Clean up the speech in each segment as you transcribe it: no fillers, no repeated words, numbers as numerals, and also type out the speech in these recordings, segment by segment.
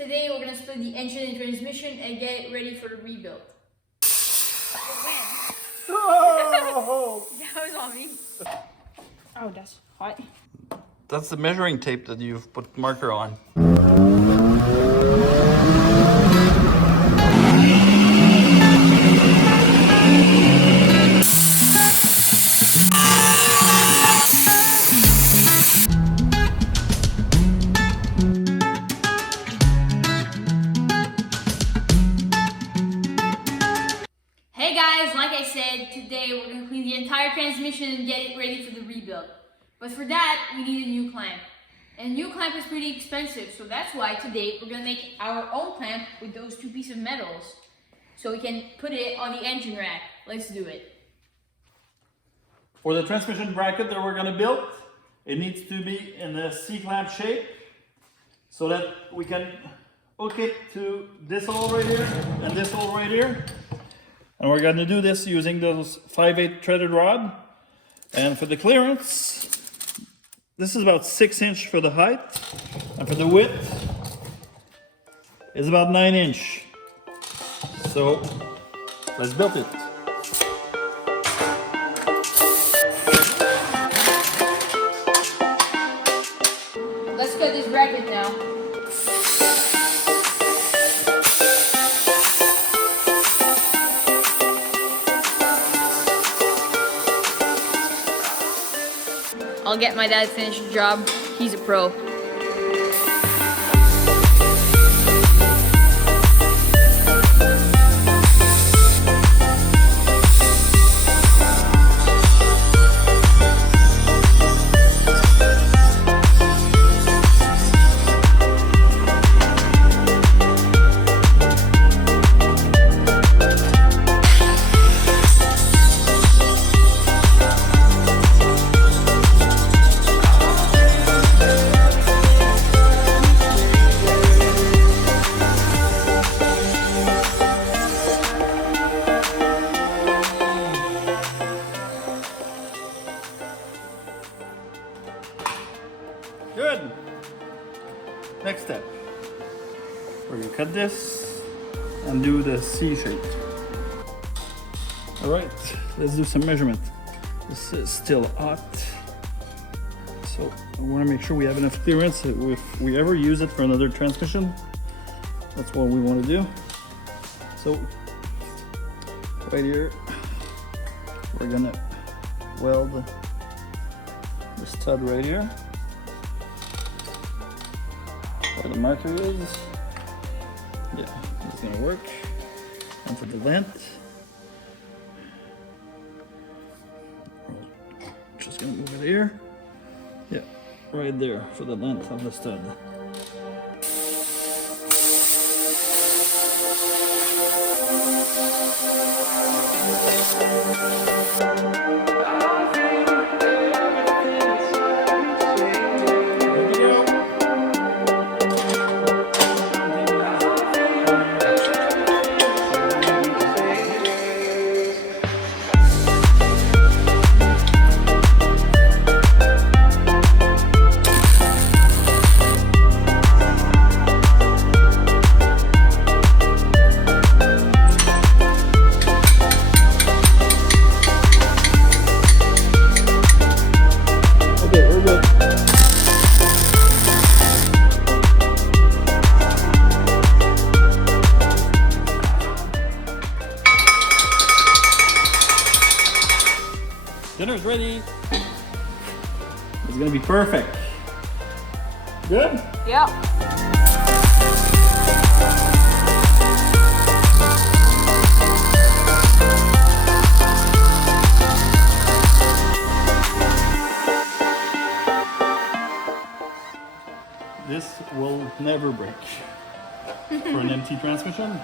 Today we're gonna split the engine and transmission and get it ready for the rebuild. Oh! That was on me. Oh, that's hot. That's the measuring tape that you've put marker on. Hey guys, like I said, today we're going to clean the entire transmission and get it ready for the rebuild. But for that, we need a new clamp. And a new clamp is pretty expensive, so that's why today we're going to make our own clamp with those two pieces of metals. So we can put it on the engine rack. Let's do it. For the transmission bracket that we're going to build, it needs to be in a C-clamp shape so that we can hook it to this hole right here and this hole right here. And we're going to do this using those 5/8 threaded rod. And for the clearance, this is about 6 inch for the height. And for the width, it's about 9 inch. So let's build it. Let's cut this bracket now. I'll get my dad to finish the job. He's a pro. Good. Next step. We're going to cut this and do the C shape. All right, let's do some measurement. This is still hot. So I want to make sure we have enough clearance if we ever use it for another transmission. That's what we want to do. So right here, we're going to weld the stud right here. Where the marker is. Yeah, it's gonna work. And for the length, just gonna move it here. Yeah, right there for the length of the stud. Dinner's ready. It's gonna be perfect. Good? Yeah. This will never break for an empty transmission.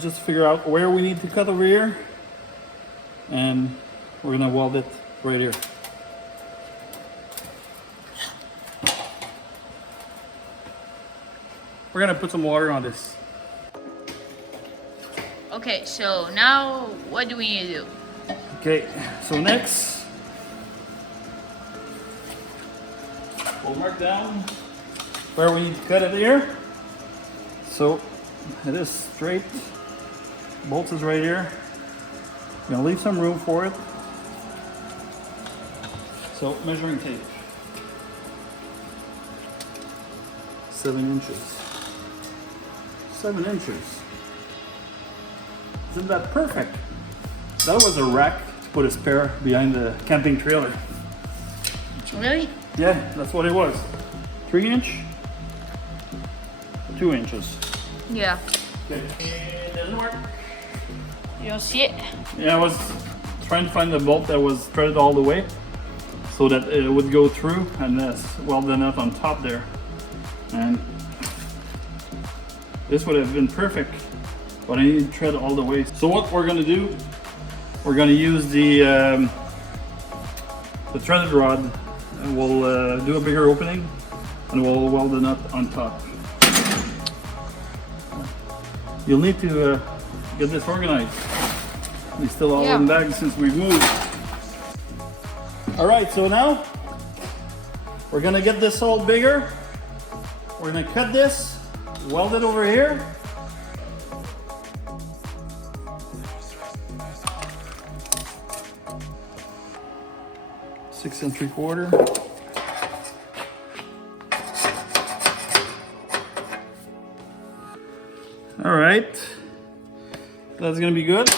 Just figure out where we need to cut over here, and we're gonna weld it right here. We're gonna put some water on this. Okay, so now what do we need to do? Okay, so next, we'll mark down where we need to cut it here. So it is straight, bolts is right here. I'm gonna leave some room for it. So measuring tape, 7 inches. 7 inches. Isn't that perfect? That was a rack to put a spare behind the camping trailer. Really? Yeah, that's what it was. 3 inch, 2 inches. Yeah. Okay, it doesn't work. You don't see it? Yeah, I was trying to find the bolt that was threaded all the way so that it would go through and welded up on top there. And this would have been perfect, but I need to thread all the way. So what we're gonna do, we're gonna use the threaded rod, and we'll do a bigger opening and we'll weld the nut on top. You'll need to get this organized. We still all in bags since we've moved. All right, so now we're gonna get this all bigger. We're gonna cut this, weld it over here. Six and 3/4. All right, that's gonna be good.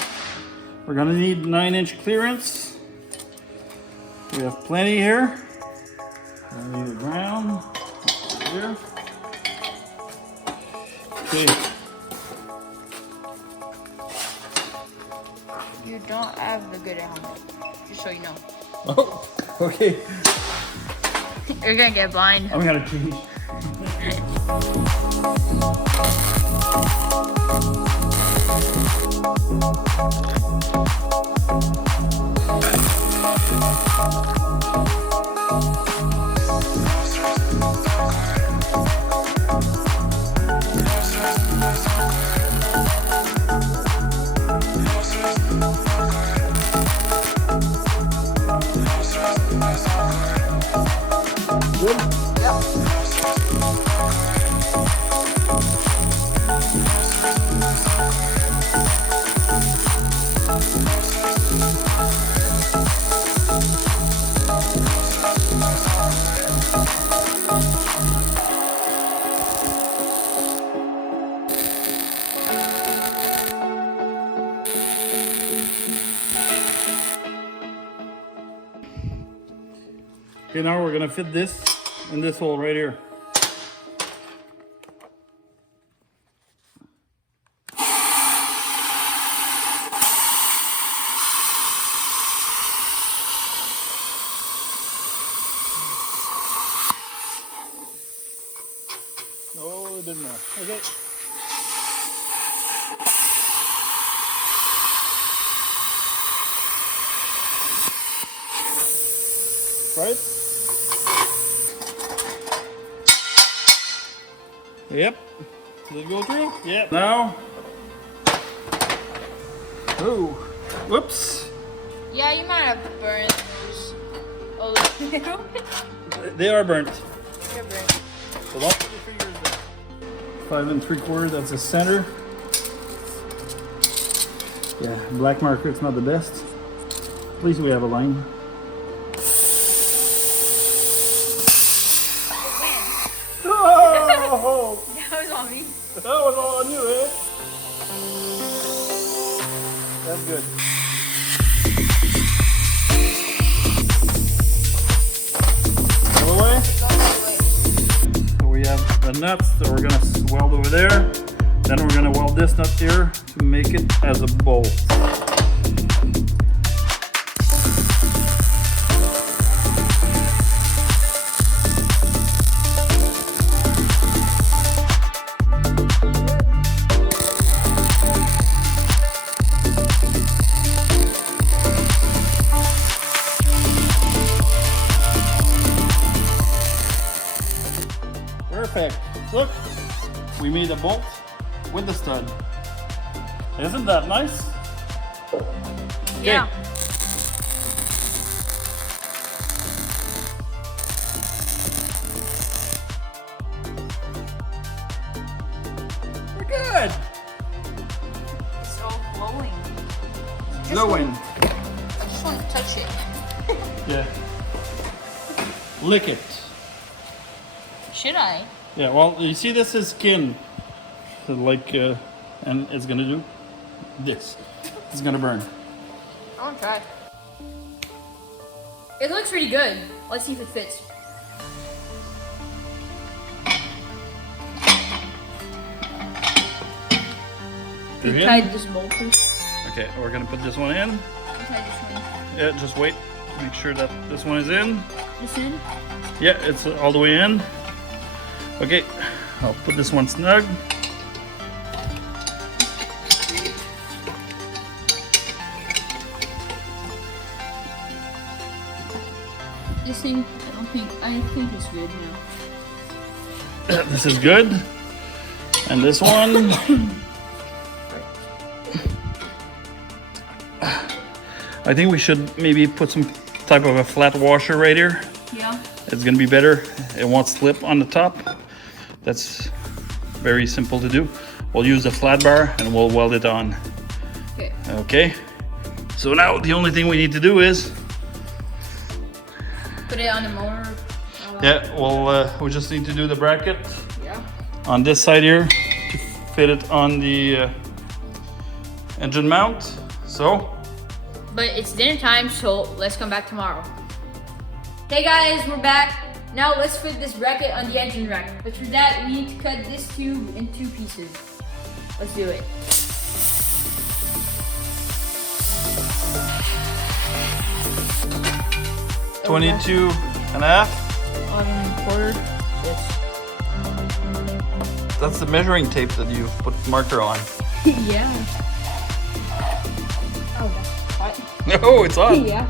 We're gonna need 9-inch clearance. We have plenty here. Lay the ground here. Okay. You don't have the good helmet, just so you know. Oh, okay. You're gonna get blind. I'm gonna change. Good? Yep. Okay, now we're gonna fit this in this hole right here. Oh, a bit more. Okay. Right? Yep. Did it go through? Yeah. Now. Oh. Whoops. Yeah, you might have burned those a little bit. They are burnt. They're burnt. So don't put your fingers there. 5 3/4, that's the center. Yeah, black marker, it's not the best. At least we have a line. Oh! That was on me. That was all on you, eh? That's good. Other way? So we have the nuts that we're gonna weld over there. Then we're gonna weld this nut here to make it as a bolt. Perfect. Look, we made a bolt with the stud. Isn't that nice? Yeah. going. I just want to touch it. Yeah. Lick it. Should I? Yeah, well, you see this is skin. So like, and it's gonna do this. It's gonna burn. I want to try. It looks pretty good. Let's see if it fits. You're You in? tied this bolt first. Okay, we're gonna put this one in. You tied this one. Yeah, just wait. Make sure that this one is in. This in? Yeah, it's all the way in. Okay, I'll put this one snug. This thing, I think it's good now. This is good. And this one. I think we should maybe put some type of a flat washer right here. Yeah. It's gonna be better. It won't slip on the top. That's very simple to do. We'll use a flat bar and we'll weld it on. Okay. Okay. So now the only thing we need to do is, Put it on the motor. yeah, well, we just need to do the bracket Yeah. on this side here to fit it on the engine mount. So, But it's dinner time, so let's come back tomorrow. Hey guys, we're back. Now let's fit this bracket on the engine rack. But for that, we need to cut this tube in 2 pieces. Let's do it. $22.5. On quarter. That's the measuring tape that you've put marker on. Yeah. Oh, that's hot. No, it's on. Yeah.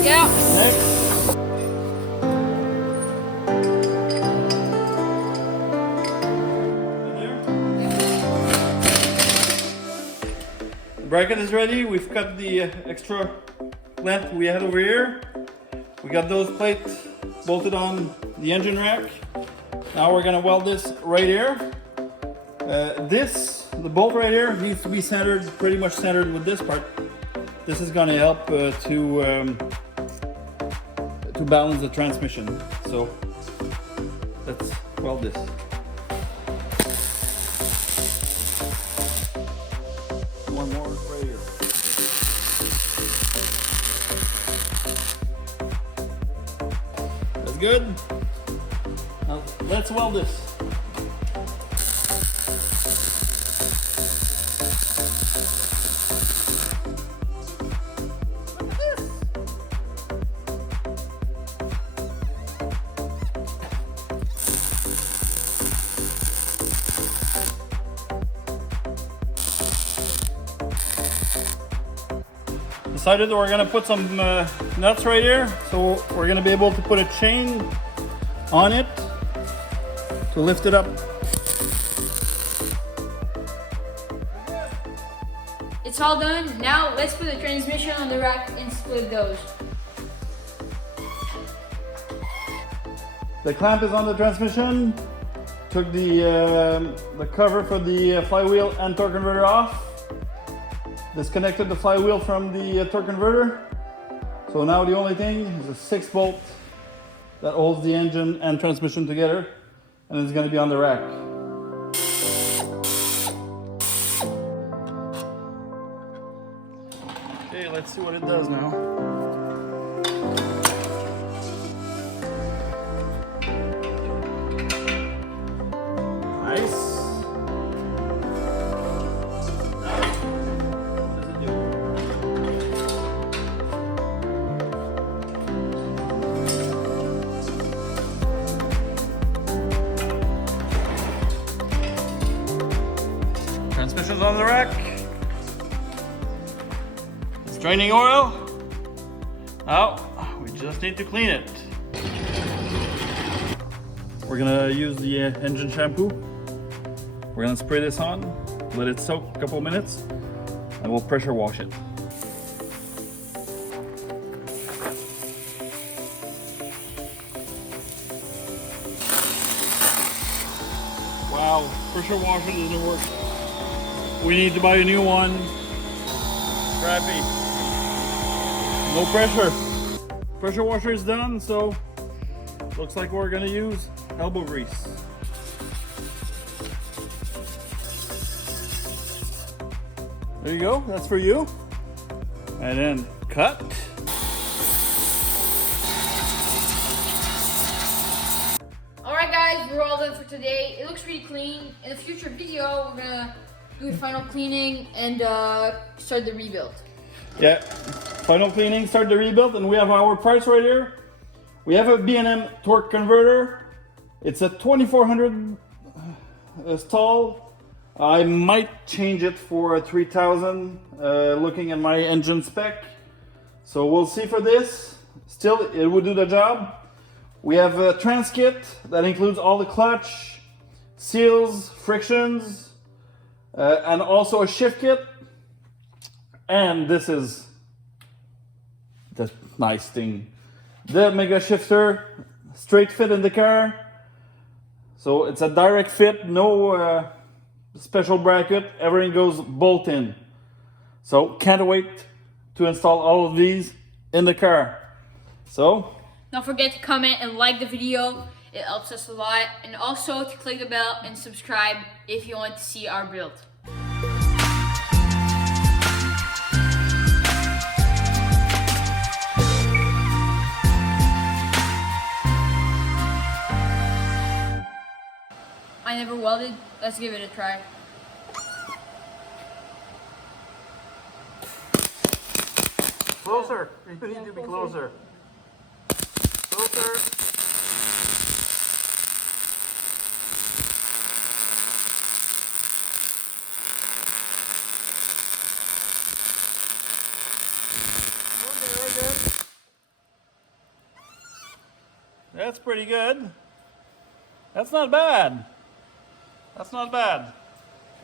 Yeah. Next. The bracket is ready. We've cut the extra length we had over here. We got those plates bolted on the engine rack. Now we're gonna weld this right here. The bolt right here needs to be centered, pretty much centered with this part. This is gonna help to balance the transmission. So let's weld this. One more right here. That's good. Now let's weld this. Decided that we're gonna put some nuts right here, so we're gonna be able to put a chain on it to lift it up. It's all done. Now let's put the transmission on the rack and split those. The clamp is on the transmission. Took the cover for the flywheel and torque converter off. Disconnected the flywheel from the torque converter. So now the only thing is a 6-bolt that holds the engine and transmission together, and it's going to be on the rack. Okay, let's see what it does now. Nice. Transmission's on the rack. It's draining oil. Now we just need to clean it. We're gonna use the engine shampoo. We're gonna spray this on. let it soak a couple minutes, and we'll pressure wash it. Wow, pressure washer doesn't work. We need to buy a new one. Crappy. No pressure. Pressure washer is done, so looks like we're gonna use elbow grease. There you go, that's for you. And then cut. Alright guys, we're all done for today. It looks pretty clean. In a future video, we're gonna do a final cleaning and start the rebuild. Yeah, final cleaning, start the rebuild, and we have our parts right here. We have a B&M torque converter. It's a 2400 stall. I might change it for a 3000, looking at my engine spec. So we'll see for this. Still, it would do the job. We have a trans kit that includes all the clutch, seals, frictions, and also a shift kit. And this is the nice thing. The MEGASHIFTER straight fit in the car. So it's a direct fit, no special bracket, everything goes bolt in. So can't wait to install all of these in the car. So don't forget to comment and like the video. It helps us a lot. And also to click the bell and subscribe if you want to see our build. I never welded. Let's give it a try. closer, you need to be closer. Closer. That's pretty good. That's not bad. That's not bad.